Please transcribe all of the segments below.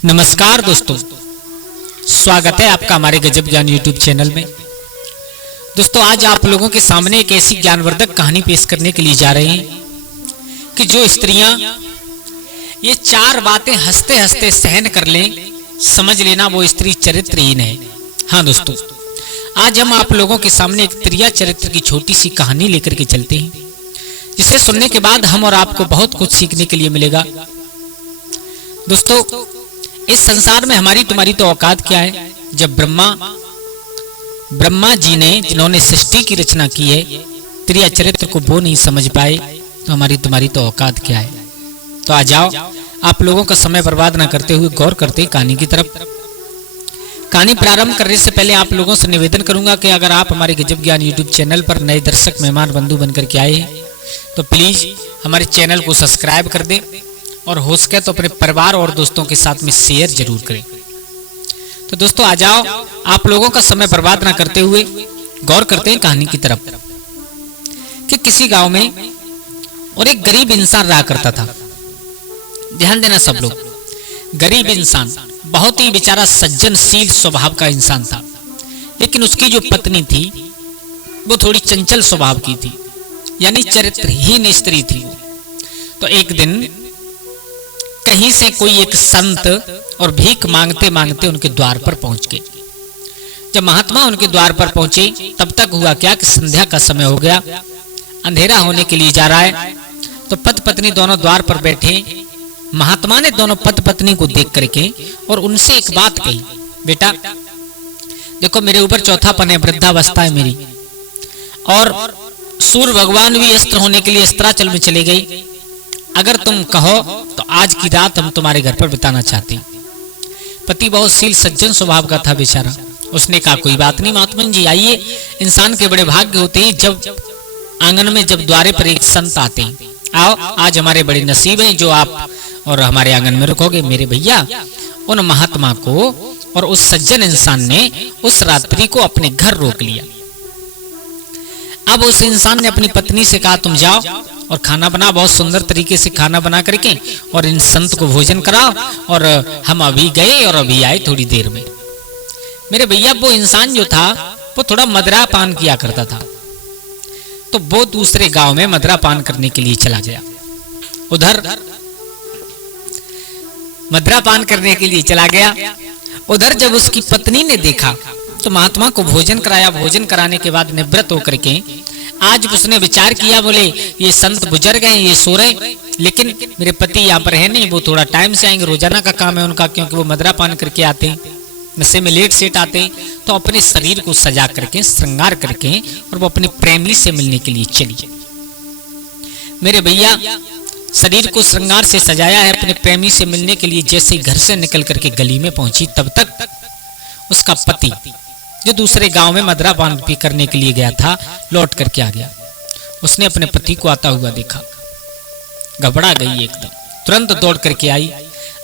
नमस्कार दोस्तों, स्वागत है आपका हमारे गजब ज्ञान यूट्यूब चैनल में। दोस्तों, आज आप लोगों के सामने एक ऐसी ज्ञानवर्धक कहानी पेश करने के लिए जा रहे हैं कि जो स्त्रियां ये 4 बातें हंसते हंसते सहन कर लें, समझ लेना वो स्त्री चरित्रहीन है। हाँ दोस्तों, आज हम आप लोगों के सामने एक त्रिया चरित्र की छोटी सी कहानी लेकर के चलते हैं, जिसे सुनने के बाद हम और आपको बहुत कुछ सीखने के लिए मिलेगा। दोस्तों, इस संसार में हमारी तुम्हारी तो औकात क्या है। जब ब्रह्मा जी ने जिन्होंने सृष्टि की रचना की है, त्रिया चरित्र को वो नहीं समझ पाए, तो हमारी तुम्हारी तो औकात क्या है। तो आ जाओ, आप लोगों का समय बर्बाद ना करते हुए गौर करते कहानी की तरफ। कहानी प्रारंभ करने से पहले आप लोगों से निवेदन करूंगा कि अगर आप हमारे गजब ज्ञान यूट्यूब चैनल पर नए दर्शक मेहमान बंधु बनकर के आए हैं तो प्लीज हमारे चैनल को सब्सक्राइब कर दें और हो सके तो अपने परिवार और दोस्तों के साथ में शेयर जरूर करें। तो दोस्तों, आ जाओ, आप लोगों का समय बर्बाद ना करते हुए गौर करते हैं कहानी की तरफ। कि किसी गांव में और एक गरीब इंसान रहा करता था। ध्यान देना सब लोग, गरीब इंसान बहुत ही बेचारा सज्जनशील स्वभाव का इंसान था, लेकिन उसकी जो पत्नी थी वो थोड़ी चंचल स्वभाव की थी, यानी चरित्रहीन स्त्री थी। तो एक दिन कहीं से कोई एक संत और भीख मांगते मांगते उनके द्वार पर पहुंच गए। जब महात्मा उनके द्वार पर पहुंचे तब तक हुआ क्या कि संध्या का समय हो गया, अंधेरा होने के लिए जा रहा है। तो पति पत्नी दोनों द्वार पर बैठे। महात्मा ने दोनों पति पत्नी को देख करके और उनसे एक बात कही, बेटा देखो, मेरे ऊपर चौथापन है, वृद्धावस्था है मेरी, और सूर्य भगवान भी अस्त्र होने के लिए अस्त्राचल में चले गई। अगर तुम कहो तो आज की रात हम तुम्हारे घर पर बिताना चाहते हैं। पति बहुत शील सज्जन स्वभाव का था बेचारा। उसने कहा, कोई बात नहीं महात्मन जी, आइए, इंसान के बड़े भाग्य होते हैं जब आंगन में जब द्वारे पर एक संत आते हैं। आओ, आज हमारे बड़े नसीब हैं जो आप और हमारे आंगन में रखोगे। मेरे भैया, उन महात्मा को और उस सज्जन इंसान ने उस रात्रि को अपने घर रोक लिया। अब उस इंसान ने अपनी पत्नी से कहा, तुम जाओ और खाना बना, बहुत सुंदर तरीके से खाना बना करके, और इन संत को भोजन कराओ, और हम अभी गए और अभी आए थोड़ी देर में। मेरे भैया, वो इंसान जो था वो थोड़ा मदरा पान किया करता था, तो वो दूसरे गांव में मदरा पान करने के लिए चला गया। उधर मदरा पान करने के लिए चला गया। उधर जब उसकी पत्नी ने देखा तो महात्मा को भोजन कराया। भोजन कराने के बाद निवृत्त होकर के आज उसने विचार किया, बोले ये संत गुजर गए, ये सो रहे, लेकिन मेरे पति यहाँ पर है नहीं, वो थोड़ा टाइम से आएंगे, रोजाना का काम है उनका, क्योंकि वो मदरा पान करके आते हैं, नशे में लेट सेट आते हैं। तो अपने शरीर को सजा करके, श्रृंगार करके, और वो अपने प्रेमी से मिलने के लिए चली। मेरे भैया, शरीर को श्रृंगार से सजाया है, अपने प्रेमी से मिलने के लिए जैसे ही घर से निकल करके गली में पहुंची, तब तक उसका पति जो दूसरे गांव में मदरा पान पी करने के लिए गया था, लौट करके आ गया। उसने अपने पति को आता हुआ देखा, घबरा गई एकदम, तुरंत दौड़ करके आई।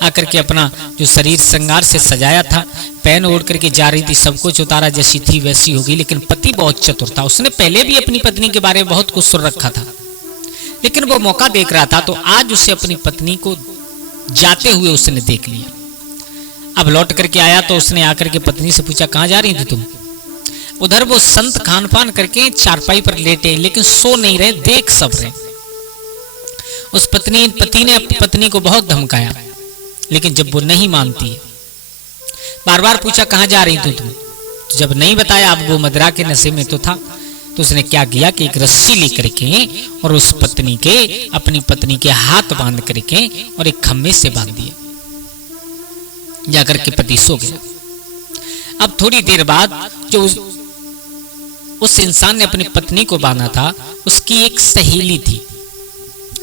आकर के अपना जो शरीर श्रृंगार से सजाया था, पहन ओढ़ करके जा रही थी, सब कुछ उतारा, जैसी थी वैसी हो गई। लेकिन पति बहुत चतुर था, उसने पहले भी अपनी पत्नी के बारे में बहुत कुछ सुन रखा था, लेकिन वो मौका देख रहा था। तो आज उसे अपनी पत्नी को जाते हुए उसने देख लिया। अब लौट करके आया तो उसने आकर के पत्नी से पूछा, कहाँ जा रही थी तुम? उधर वो संत खान पान करके चारपाई पर लेटे, लेकिन सो नहीं रहे, देख सब रहे। उस पति ने अपनी पत्नी को बहुत धमकाया, लेकिन जब वो नहीं मानती है, बार बार पूछा, कहाँ जा रही थी तुम? तो जब नहीं बताया, अब वो मदरा के नशे में तो था, तो उसने क्या किया कि एक रस्सी लेकर के और उस पत्नी के, अपनी पत्नी के हाथ बांध करके और एक खम्भे से बांध दिया। जाकर के पति सो गया। अब थोड़ी देर बाद जो उस इंसान ने अपनी पत्नी को बांधा था, उसकी एक सहेली थी,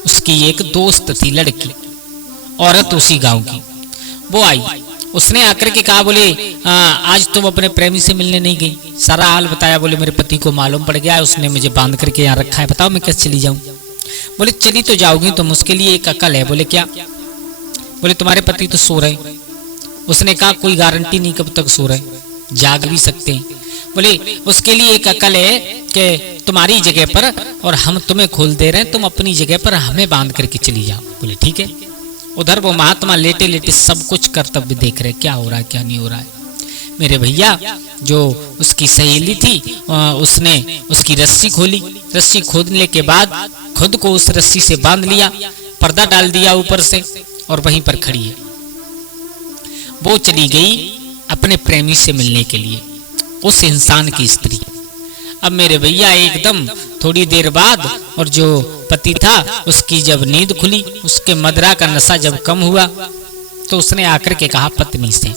उसकी एक दोस्त थी, लड़की औरत उसी गांव की, वो आई। उसने आकर के कहा, बोले आज तुम अपने प्रेमी से मिलने नहीं गई? सारा हाल बताया। बोले मेरे पति को मालूम पड़ गया, उसने मुझे बांध करके यहाँ रखा है, बताओ मैं कैसे चली जाऊं? बोले चली तो जाओगी, तुम उसके लिए एक अकल है। बोले क्या? बोले तुम्हारे पति तो सो रहे। उसने कहा, कोई गारंटी नहीं कब तक सो रहे, जाग भी सकते हैं। बोले उसके लिए एक अकल है कि तुम्हारी जगह पर और हम तुम्हें खोल दे रहे हैं, तुम अपनी जगह पर हमें बांध करके चली जाओ। बोले ठीक है। उधर वो महात्मा लेटे लेटे सब कुछ कर्तव्य देख रहे, क्या हो रहा है क्या नहीं हो रहा है। मेरे भैया जो उसकी सहेली थी उसने उसकी रस्सी खोली, रस्सी खोदने के बाद खुद को उस रस्सी से बांध लिया, पर्दा डाल दिया ऊपर से और वहीं पर खड़ी है। वो चली गई अपने प्रेमी से मिलने के लिए, उस इंसान की स्त्री। अब मेरे भैया एकदम थोड़ी देर बाद और जो पति था उसकी जब नींद खुली, उसके मदरा का नशा जब कम हुआ तो उसने आकर के कहा पत्नी से,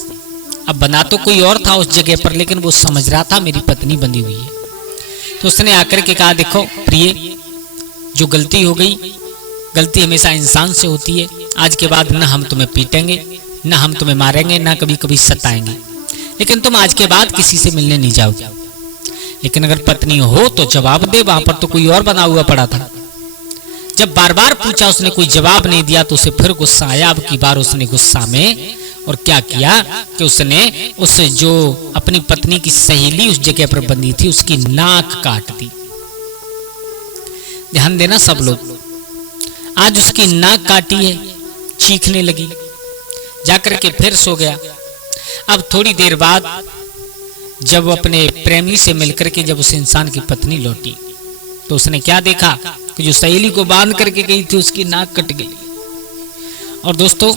अब बना तो कोई और था उस जगह पर लेकिन वो समझ रहा था मेरी पत्नी बंधी हुई है। तो उसने आकर के कहा देखो प्रिय, जो गलती हो गई, गलती हमेशा इंसान से होती है। आज के बाद न हम तुम्हें पीटेंगे, न हम तुम्हें मारेंगे, न कभी कभी सताएंगे, लेकिन तुम आज के बाद किसी से मिलने नहीं जाओगे। लेकिन अगर पत्नी हो तो जवाब दे, वहां पर तो कोई और बना हुआ पड़ा था। जब बार बार पूछा उसने कोई जवाब नहीं दिया तो उसे फिर गुस्सा आया। अब की बार उसने गुस्सा में और क्या किया कि उसने उस जो अपनी पत्नी की सहेली उस जगह पर बंधी थी उसकी नाक काट दी। ध्यान देना सब लोग, आज उसकी नाक काटी है, चीखने लगी, जाकर के फिर सो गया। अब थोड़ी देर बाद जब वो अपने प्रेमी से मिलकर के जब उस इंसान की पत्नी लौटी तो उसने क्या देखा कि जो सहेली को बांध करके गई थी उसकी नाक कट गई। और दोस्तों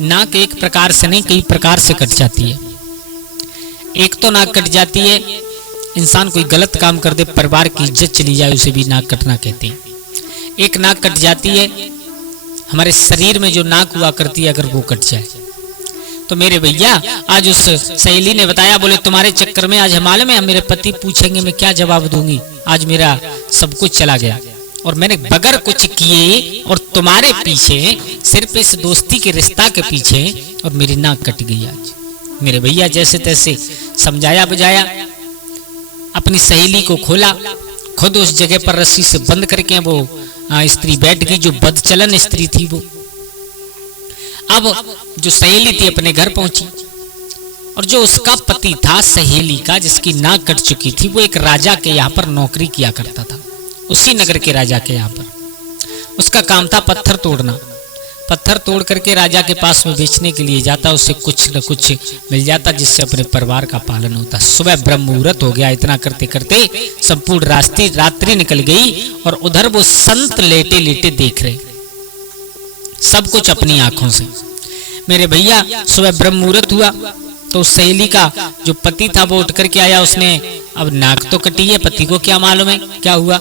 नाक एक प्रकार से नहीं कई प्रकार से कट जाती है। एक तो नाक कट जाती है, इंसान कोई गलत काम कर दे, परिवार की इज्जत चली जाए, उसे भी नाक कटना कहते हैं। एक नाक कट जाती है हमारे शरीर में जो नाक हुआ करती है, अगर वो कट जाए। तो मेरे भैया आज उस सहेली ने बताया, बोले तुम्हारे चक्कर में आज मालूम है मेरे पति पूछेंगे मैं क्या जवाब दूंगी, आज मेरा सब कुछ चला गया और मैंने बगैर कुछ किए और तुम्हारे पीछे सिर्फ इस दोस्ती के रिश्ता के पीछे और मेरी नाक कट गई आज। मेरे भैया जैसे तैसे समझाया बुझाया, अपनी सहेली को खोला, खुद उस जगह पर रस्सी से बंद करके वो स्त्री बैठ गई, जो बदचलन स्त्री थी वो। अब जो सहेली थी अपने घर पहुंची और जो उसका पति था सहेली का जिसकी नाक कट चुकी थी, वो एक राजा के यहाँ पर नौकरी किया करता था, उसी नगर के राजा के यहाँ पर। उसका काम था पत्थर तोड़ना, पत्थर तोड़ करके राजा के पास में बेचने के लिए जाता, उससे कुछ न कुछ मिल जाता जिससे अपने परिवार का पालन होता। सुबह ब्रह्म मुहूर्त हो गया, इतना करते करते संपूर्ण रात्रि निकल गई और उधर वो संत लेटे लेटे देख रहे सब कुछ अपनी आंखों से। मेरे भैया सुबह ब्रह्म मुहूर्त हुआ तो सहेली का जो पति था वो उठ करके आया, उसने अब नाक तो कटी है, पति को क्या मालूम है क्या हुआ।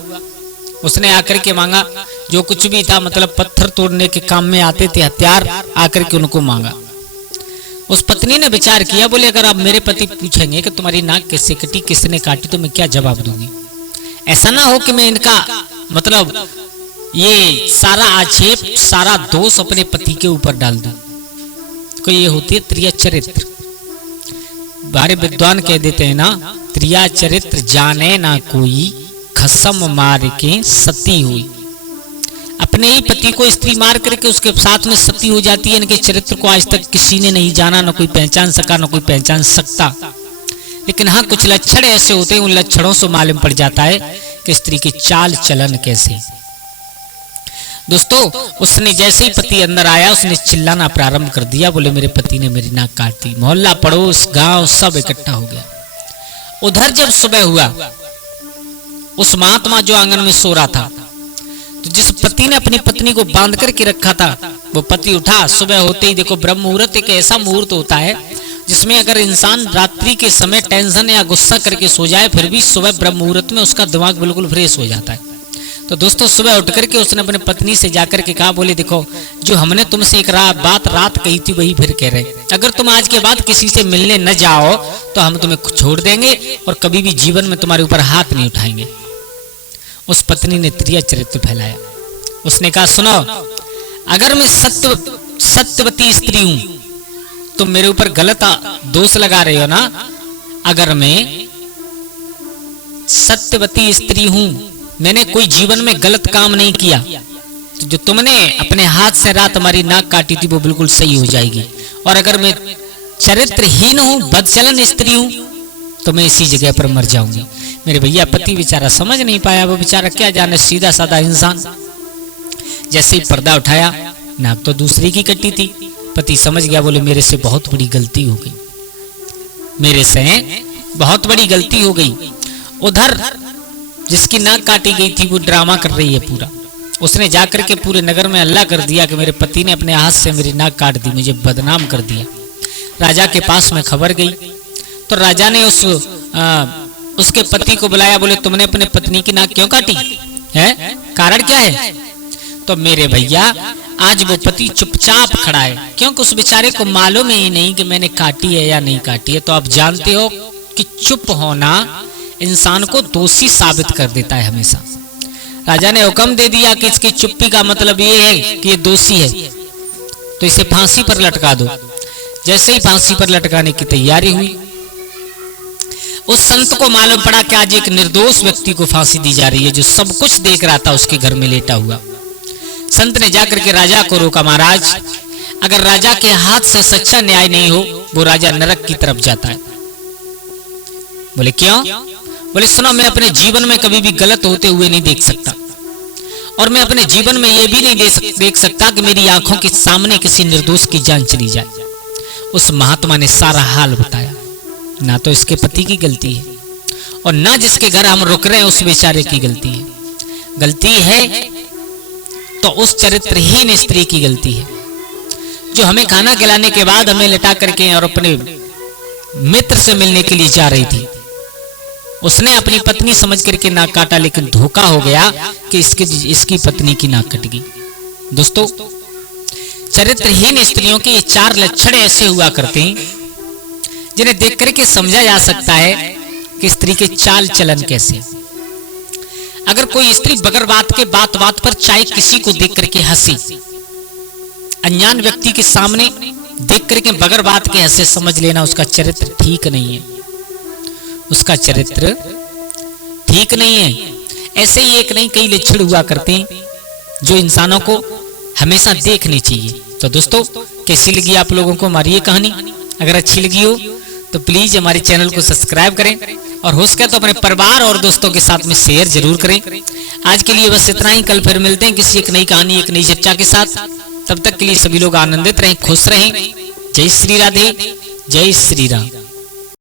उसने आकर के मांगा जो कुछ भी था, मतलब पत्थर तोड़ने के काम में आते थे हथियार, आकर के उनको मांगा। उस पत्नी ने विचार किया, बोले अगर अब मेरे पति पूछेंगे कि तुम्हारी नाक कैसे कटी, किसने काटी, तो मैं क्या जवाब दूंगी। ऐसा ना हो कि मैं इनका मतलब ये सारा आक्षेप सारा दोष अपने पति के ऊपर डाल दूं। तो ये होती है त्रिया चरित्र। बारे विद्वान कह देते हैं ना, त्रिया चरित्र जाने ना कोई, खसम मार के सती हुई। अपने ही पति को स्त्री मार करके उसके साथ में सती हो जाती है। इनके चरित्र को आज तक किसी ने नहीं जाना, ना कोई पहचान सका, ना कोई पहचान सकता। लेकिन हाँ कुछ लक्षण ऐसे होते हैं, उन लक्षणों से मालूम पड़ जाता है कि स्त्री की चाल चलन कैसे। दोस्तों उसने जैसे ही पति अंदर आया उसने चिल्लाना प्रारंभ कर दिया, बोले मेरे पति ने मेरी नाक काट दी। मोहल्ला पड़ोस गांव सब इकट्ठा हो गया। उधर जब सुबह हुआ, उस महात्मा जो आंगन में सो रहा था, तो जिस पति ने अपनी पत्नी को बांध करके रखा था वो पति उठा। सुबह होते ही देखो ब्रह्म मुहूर्त एक ऐसा मुहूर्त होता है जिसमें अगर इंसान रात्रि के समय टेंशन या गुस्सा करके सो जाए फिर भी सुबह ब्रह्म मुहूर्त में उसका दिमाग बिल्कुल फ्रेश हो जाता है। तो दोस्तों सुबह उठ करके उसने अपने पत्नी से जाकर के कहा, बोले देखो जो हमने तुमसे एक बात रात कही थी वही फिर कह रहे, अगर तुम आज के बाद किसी से मिलने न जाओ तो हम तुम्हें छोड़ देंगे और कभी भी जीवन में तुम्हारे ऊपर हाथ नहीं उठाएंगे। उस पत्नी ने त्रिया चरित्र फैलाया। उसने कहा सुनो, अगर मैं सत्यवती स्त्री हूं तुम मेरे ऊपर गलत दोष लगा रहे हो ना। अगर मैं सत्यवती स्त्री हूं, मैंने कोई जीवन में गलत काम नहीं किया, तो जो तुमने अपने हाथ से रात हमारी नाक काटी थी वो बिल्कुल सही हो जाएगी। और अगर मैं चरित्रहीन हूं, बदचलन स्त्री हूं, तो मैं इसी जगह पर मर जाऊंगी। मेरे भैया पति बेचारा समझ नहीं पाया, वो बेचारा क्या जाने, सीधा साधा इंसान। जैसे ही पर्दा उठाया नाक तो दूसरी की कटी थी। पति समझ गया, बोले मेरे से बहुत बड़ी गलती हो गई, मेरे से बहुत बड़ी गलती हो गई। उधर जिसकी नाक काटी गई थी वो ड्रामा कर रही है पूरा। उसने जाकर के पूरे नगर में हल्ला कर दिया कि मेरे पति ने अपने हाथ से मेरी नाक काट दी, मुझे बदनाम कर दिया। राजा के पास में खबर गई तो राजा ने उसके पति को बुलाया, बोले तुमने अपने पत्नी की नाक क्यों काटी है, कारण क्या है? तो मेरे भैया आज वो पति चुपचाप खड़ा है, क्योंकि उस बेचारे को मालूम ही नहीं कि मैंने काटी है या नहीं काटी है। तो आप जानते हो कि चुप होना इंसान को दोषी साबित कर देता है हमेशा। राजा ने हुक्म दे दिया कि इसकी चुप्पी का मतलब ये है कि ये दोषी है, तो इसे फांसी पर लटका दो। जैसे ही फांसी पर लटकाने की तैयारी हुई, उस संत को मालूम पड़ा कि आज एक निर्दोष व्यक्ति को फांसी दी जा रही है, जो सब कुछ देख रहा था उसके घर में लेटा हुआ। संत ने जाकर के राजा को रोका, महाराज अगर राजा के हाथ से सच्चा न्याय नहीं हो, वो राजा नरक की तरफ जाता है। बोले क्यों? बोले सुनो, मैं अपने जीवन में कभी भी गलत होते हुए नहीं देख सकता, और मैं अपने जीवन में ये भी नहीं देख सकता कि मेरी आंखों के सामने किसी निर्दोष की जान चली जाए। उस महात्मा ने सारा हाल बताया। ना तो इसके पति की गलती है और ना जिसके घर हम रुक रहे हैं उस बेचारे की गलती है। गलती है तो उस चरित्रहीन स्त्री की गलती है, जो हमें खाना खिलाने के बाद हमें लिटा करके और अपने मित्र से मिलने के लिए जा रही थी। उसने अपनी पत्नी समझ करके नाक काटा, लेकिन धोखा हो गया कि इसकी पत्नी की नाक कट गई। दोस्तों, चरित्रहीन स्त्रियों के ये 4 लक्षण ऐसे हुआ करते हैं जिन्हें देख करके समझा जा सकता है कि स्त्री के चाल चलन कैसे। अगर कोई स्त्री बगैर बात के बात बात पर चाहे किसी को देख करके हंसी, अनजान व्यक्ति के सामने देख करके बगैर बात के हंसे, समझ लेना उसका चरित्र ठीक नहीं है, उसका चरित्र ठीक नहीं है। ऐसे ही एक नहीं कई लक्षण हुआ करते हैं जो इंसानों को हमेशा देखनी चाहिए। तो दोस्तों, कैसी लगी आप लोगों को हमारी ये कहानी? अगर अच्छी लगी हो तो प्लीज हमारे चैनल को सब्सक्राइब करें, और हो सके तो अपने परिवार और दोस्तों के साथ में शेयर जरूर करें। आज के लिए बस इतना ही। कल फिर मिलते हैं किसी एक नई कहानी, एक नई चर्चा के साथ। तब तक के लिए सभी लोग आनंदित रहें, खुश रहें। जय श्री राधे, जय श्री राम।